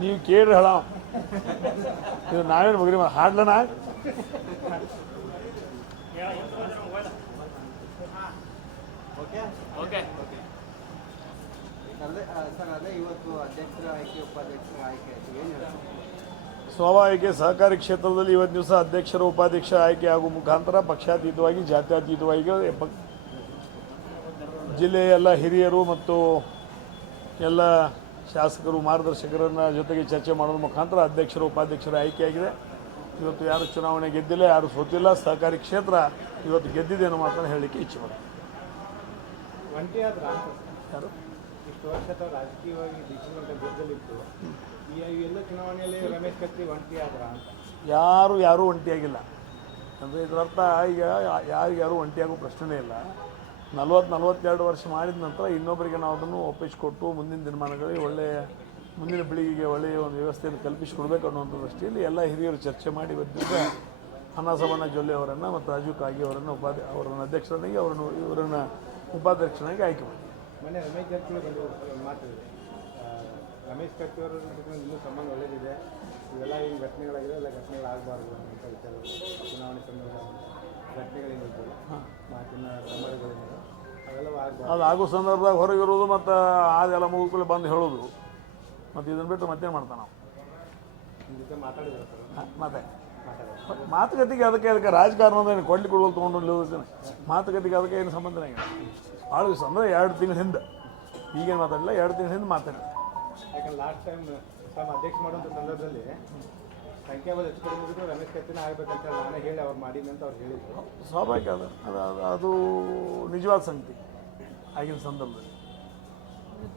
ನೀವು ಕೇಳ್ರಿ ಹೇಳ ಇದು ನಾವೇನು ಬಗ್ರಿ ಹಾಡ್ಲನ ಓಕೆ ಓಕೆ ಸರ್ ಅದೇ ಇವತ್ತು ಅಧ್ಯಕ್ಷರ ಉಪಾಧ್ಯಕ್ಷರ ಆಯ್ಕೆ ಏನು ಹೇಳ್ತೀವಿ ಸ್ವಾಭಾವಿಕ ಸಹಕಾರಿ ಕ್ಷೇತ್ರದಲ್ಲಿ ಇವತ್ತು ದಿವಸ ಅಧ್ಯಕ್ಷರು ಉಪಾಧ್ಯಕ್ಷ ಆಯ್ಕೆ ಆಗುವ ಮುಖಾಂತರ ಪಕ್ಷಾತೀತವಾಗಿ ಜಾತ್ಯತೀತವಾಗಿ ಜಿಲ್ಲೆಯ ಎಲ್ಲ ಹಿರಿಯರು ಮತ್ತು ಎಲ್ಲ ಶಾಸಕರು ಮಾರ್ಗದರ್ಶಕರನ್ನ ಜೊತೆಗೆ ಚರ್ಚೆ ಮಾಡೋದ್ರ ಮುಖಾಂತರ ಅಧ್ಯಕ್ಷರು ಉಪಾಧ್ಯಕ್ಷರ ಆಯ್ಕೆಯಾಗಿದೆ. ಇವತ್ತು ಯಾರು ಚುನಾವಣೆ ಗೆದ್ದಿಲ್ಲ ಯಾರು ಸೋತಿಲ್ಲ ಸಹಕಾರಿ ಕ್ಷೇತ್ರ ಇವತ್ತು ಗೆದ್ದಿದೆ ಅನ್ನೋ ಮಾತನ್ನು ಹೇಳಲಿಕ್ಕೆ ಇಚ್ಛೆ ಯಾರು? ಯಾರು ಯಾರೂ ಒಂಟಿಯಾಗಿಲ್ಲ. ಅಂದರೆ ಇದರರ್ಥ ಈಗ ಯಾರಿಗೆ ಯಾರೂ ಒಂಟಿಯಾಗೋ ಪ್ರಶ್ನೆನೇ ಇಲ್ಲ. ನಲ್ವತ್ತು, ನಲ್ವತ್ತೆರಡು ವರ್ಷ ಮಾಡಿದ ನಂತರ ಇನ್ನೊಬ್ಬರಿಗೆ ನಾವು ಅದನ್ನು ಒಪ್ಪಿಸಿಕೊಟ್ಟು ಮುಂದಿನ ದಿನಮಾನಗಳಲ್ಲಿ ಒಳ್ಳೆಯ ಮುಂದಿನ ಪೀಳಿಗೆಗೆ ಒಳ್ಳೆಯ ಒಂದು ವ್ಯವಸ್ಥೆಯನ್ನು ಕಲ್ಪಿಸಿಕೊಡ್ಬೇಕು ಅನ್ನುವಂಥ ದೃಷ್ಟಿಯಲ್ಲಿ ಎಲ್ಲ ಹಿರಿಯರು ಚರ್ಚೆ ಮಾಡಿ ಬಂದಿದ್ದ ಅನ್ನಸಮಣ್ಣ ಜೊಲ್ಲೆ ಅವರನ್ನು ಮತ್ತು ರಾಜು ಕಾಗಿ ಅವರನ್ನು ಉಪಾಧ್ಯ, ಅವರನ್ನು ಅಧ್ಯಕ್ಷರನ್ನಾಗಿ ಅವರನ್ನು, ಇವರನ್ನು ಉಪಾಧ್ಯಕ್ಷನಾಗಿ ಆಯ್ಕೆ ಮಾಡಿ. ರಮೇಶ್ ಇನ್ನೂ ಸಂಬಂಧ ಒಳ್ಳೆಯದಿದೆ ಇವೆಲ್ಲ ಏನು ಘಟನೆಗಳಾಗಿದೆ ಎಲ್ಲ ಘಟನೆಗಳಾಗಬಾರ್ದು ಅಂತ ಚುನಾವಣೆ ಸಂದರ್ಭ ಘಟನೆಗಳೇನಿದ್ದವು ಮಾತಿನ ಕ್ರಮಗಳೇನಿದೆ ಅವೆಲ್ಲವೂ ಆಗಬಾರ್ದು. ಅದು ಆಗೋ ಸಂದರ್ಭದಾಗ ಹೊರಗಿರೋದು ಮತ್ತು ಅದೆಲ್ಲ ಮುಗಿದ್ಮೇಲೆ ಬಂದು ಹೇಳೋದು. ಮತ್ತು ಇದನ್ನು ಬಿಟ್ಟು ಮತ್ತೇನು ಮಾಡ್ತಾನೆ ನಾವು? ನಿಮ್ಮ ಜೊತೆ ಮಾತಾಡಿದ್ರು ಸರ್. ಹ, ಮತ್ತೆ. ಮಾತಾಡೋದು ಮಾತುಕತೆಗೆ ಅದಕ್ಕೆ ಅದಕ್ಕೆ ರಾಜಕಾರಣದ ಏನು ಕೊಡ್ಲಿ ಕೊಡುವಲ್ಲಿ ತೊಗೊಂಡು ಮಾತುಕತೆಗೆ ಅದಕ್ಕೆ ಏನು ಸಂಬಂಧ ಇಲ್ಲ ಭಾಳ ದಿವಸ ಅಂದರೆ ಎರಡು ತಿಂಗಳ ಹಿಂದೆ. ಈಗೇನು ಮಾತಾಡಿಲ್ಲ ಎರಡು ತಿಂಗಳ ಹಿಂದೆ ಮಾತಾಡಿಲ್ಲ ಯಾಕಂದ್ರೆ ಲಾಸ್ಟ್ ಟೈಮ್ ತಮ್ಮ ಅಧ್ಯಕ್ಷ ಮಾಡುವಂಥ ಸಂದರ್ಭದಲ್ಲಿ ಸಂಖ್ಯಾಬಲ ಹೆಚ್ಚು ಕಡಿಮೆ ಇದ್ರೂ ರಮೇಶ್ ಕತ್ತಿನ ಆಗ್ಬೇಕಂತ ನಾನೇ ಹೇಳಿ ಅವ್ರು ಮಾಡಿದಂತ ಅಂತ ಅವ್ರು ಹೇಳಿದ್ರು. ಸ್ವಾಭಾವಿಕ ಅದು. ಅದು ಅದು- ಅದು ನಿಜವಾದ ಸಂಗತಿ. ಆಗಿನ ಸಂದರ್ಭದಲ್ಲಿ.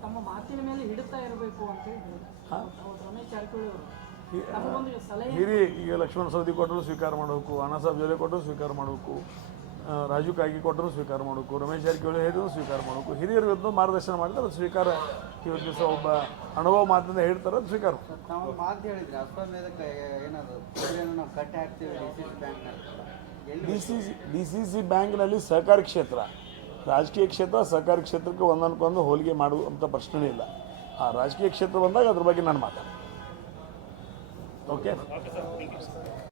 ತಮ್ಮ ಮಾತಿನ ಮೇಲೆ ಹಿಡಿತಾ ಇರಬೇಕು ಅಂತ ಹೇಳಿ ಹೇಳಿದ್ರು. ಅವತ್ತು ರಮೇಶ್ ಜಾರಕಿಹೊಳಿ ಅವರು. ಈ- ತಮಗೊಂದು ಸಲಹೆ ಹಿರಿ ಈಗ ಲಕ್ಷ್ಮಣ ಸವದಿ ಕೊಟ್ಟರು ಸ್ವೀಕಾರ ಮಾಡಬೇಕು ಅಣಸಾಬ್ ಜೊತೆ ಕೊಟ್ಟರು ಸ್ವೀಕಾರ ಮಾಡಬೇಕು. ರಾಜು ಕಾಗಿ ಕೊಟ್ಟರು ಸ್ವೀಕಾರ ಮಾಡೋಕು ರಮೇಶ್ ಜಾರಕಿಹೊಳಿ ಹೇಳಿದ್ರು ಸ್ವೀಕಾರ ಮಾಡೋಕು. ಹಿರಿಯರು ಇವತ್ತು ಮಾರ್ಗದರ್ಶನ ಮಾಡಿದ್ರೆ ಅದು ಸ್ವೀಕಾರ. ಇವತ್ತು ದಿವಸ ಒಬ್ಬ ಅನುಭವ ಮಾತಿಂದ ಹೇಳ್ತಾರೆ ಅದು ಸ್ವೀಕಾರ. ಮಾತು ಹೇಳಿದ್ರಿ ಅಶ್ವಮೇಧಕ್ಕೆ ನಾವು ಕಟ್ಟಿ ಹಾಕ್ತೀವಿ D C C D C C ಬ್ಯಾಂಕ್ನಲ್ಲಿ ಸಹಕಾರಿ ಕ್ಷೇತ್ರ. ರಾಜಕೀಯ ಕ್ಷೇತ್ರ ಸಹಕಾರಿ ಕ್ಷೇತ್ರಕ್ಕೆ ಒಂದನ್ಕೊಂದು ಹೋಲಿಗೆ ಮಾಡುವಂಥ ಪ್ರಶ್ನೆ ಇಲ್ಲ. ಆ ರಾಜಕೀಯ ಕ್ಷೇತ್ರ ಬಂದಾಗ ಅದ್ರ ಬಗ್ಗೆ ನಾನು ಮಾತಾಡ್ತೀನಿ. ಓಕೆ